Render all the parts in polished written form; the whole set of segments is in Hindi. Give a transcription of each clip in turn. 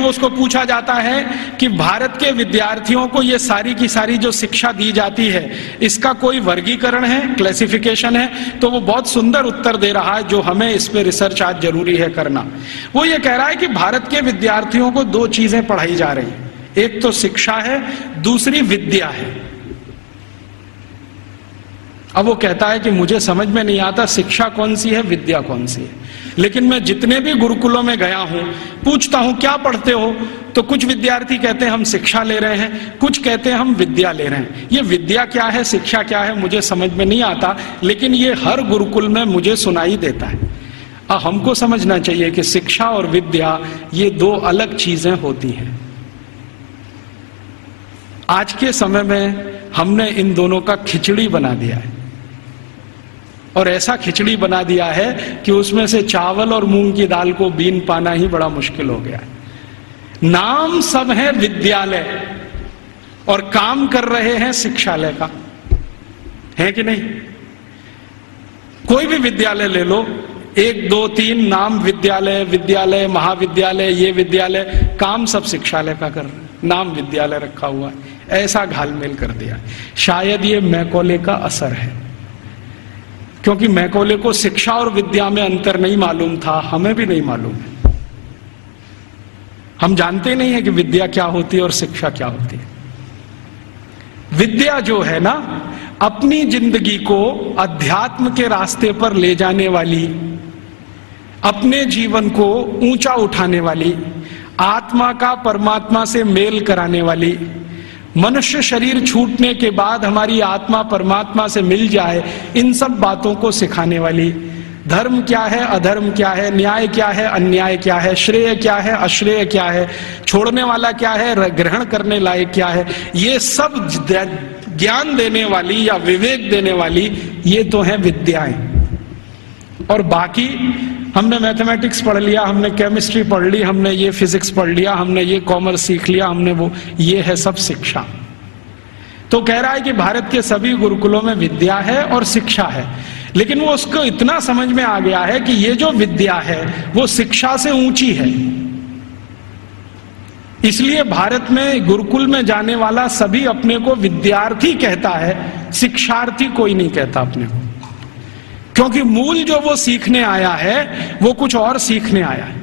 फिर उसको पूछा जाता है कि भारत के विद्यार्थियों को ये सारी की सारी जो शिक्षा दी जाती है इसका कोई वर्गीकरण है, क्लासिफिकेशन है? तो वो बहुत सुंदर उत्तर दे रहा है, जो हमें इस पे रिसर्च आज जरूरी है करना। वो ये कह रहा है कि भारत के विद्यार्थियों को दो चीजें पढ़ाई जा रही है, एक तो शिक्षा है, दूसरी विद्या है। अब वो कहता है कि मुझे समझ में नहीं आता शिक्षा कौन सी है, विद्या कौन सी है, लेकिन मैं जितने भी गुरुकुलों में गया हूं, पूछता हूं क्या पढ़ते हो, तो कुछ विद्यार्थी कहते हैं हम शिक्षा ले रहे हैं, कुछ कहते हैं हम विद्या ले रहे हैं। ये विद्या क्या है, शिक्षा क्या है, मुझे समझ में नहीं आता, लेकिन ये हर गुरुकुल में मुझे सुनाई देता है। हमको समझना चाहिए कि शिक्षा और विद्या ये दो अलग चीजें होती हैं। आज के समय में हमने इन दोनों का खिचड़ी बना दिया है, और ऐसा खिचड़ी बना दिया है कि उसमें से चावल और मूंग की दाल को बीन पाना ही बड़ा मुश्किल हो गया है। नाम सब है विद्यालय और काम कर रहे हैं शिक्षालय का, है कि नहीं? कोई भी विद्यालय ले लो, 1 2 3 नाम विद्यालय, विद्यालय, महाविद्यालय, ये विद्यालय, काम सब शिक्षालय का कर रहे हैं, नाम विद्यालय रखा हुआ है। ऐसा घालमेल कर दिया। शायद ये मैकॉले का असर है, क्योंकि मैकॉले को शिक्षा और विद्या में अंतर नहीं मालूम था, हमें भी नहीं मालूम है। हम जानते नहीं है कि विद्या क्या होती है और शिक्षा क्या होती है। विद्या जो है ना, अपनी जिंदगी को अध्यात्म के रास्ते पर ले जाने वाली, अपने जीवन को ऊंचा उठाने वाली, आत्मा का परमात्मा से मेल कराने वाली, मनुष्य शरीर छूटने के बाद हमारी आत्मा परमात्मा से मिल जाए, इन सब बातों को सिखाने वाली, धर्म क्या है, अधर्म क्या है, न्याय क्या है, अन्याय क्या है, श्रेय क्या है, अश्रेय क्या है, छोड़ने वाला क्या है, ग्रहण करने लायक क्या है, ये सब ज्ञान देने वाली या विवेक देने वाली ये तो है विद्याएं। और बाकी हमने मैथमेटिक्स पढ़ लिया, हमने केमिस्ट्री पढ़ ली, हमने ये फिजिक्स पढ़ लिया, हमने ये कॉमर्स सीख लिया, हमने वो, ये है सब शिक्षा। तो कह रहा है कि भारत के सभी गुरुकुलों में विद्या है और शिक्षा है, लेकिन वो उसको इतना समझ में आ गया है कि ये जो विद्या है वो शिक्षा से ऊंची है। इसलिए भारत में गुरुकुल में जाने वाला सभी अपने को विद्यार्थी कहता है, शिक्षार्थी कोई नहीं कहता अपने को, क्योंकि मूल जो वो सीखने आया है वो कुछ और सीखने आया है।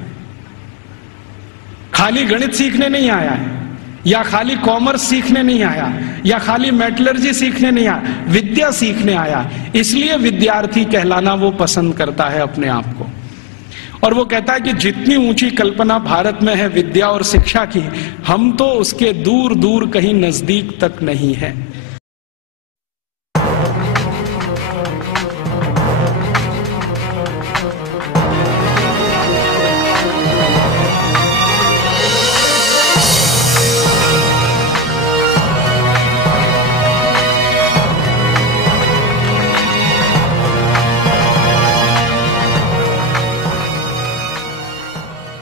खाली गणित सीखने नहीं आया है, या खाली कॉमर्स सीखने नहीं आया, या खाली मेटलर्जी सीखने नहीं आया, विद्या सीखने आया। इसलिए विद्यार्थी कहलाना वो पसंद करता है अपने आप को। और वो कहता है कि जितनी ऊंची कल्पना भारत में है विद्या और शिक्षा की, हम तो उसके दूर दूर कहीं नजदीक तक नहीं है।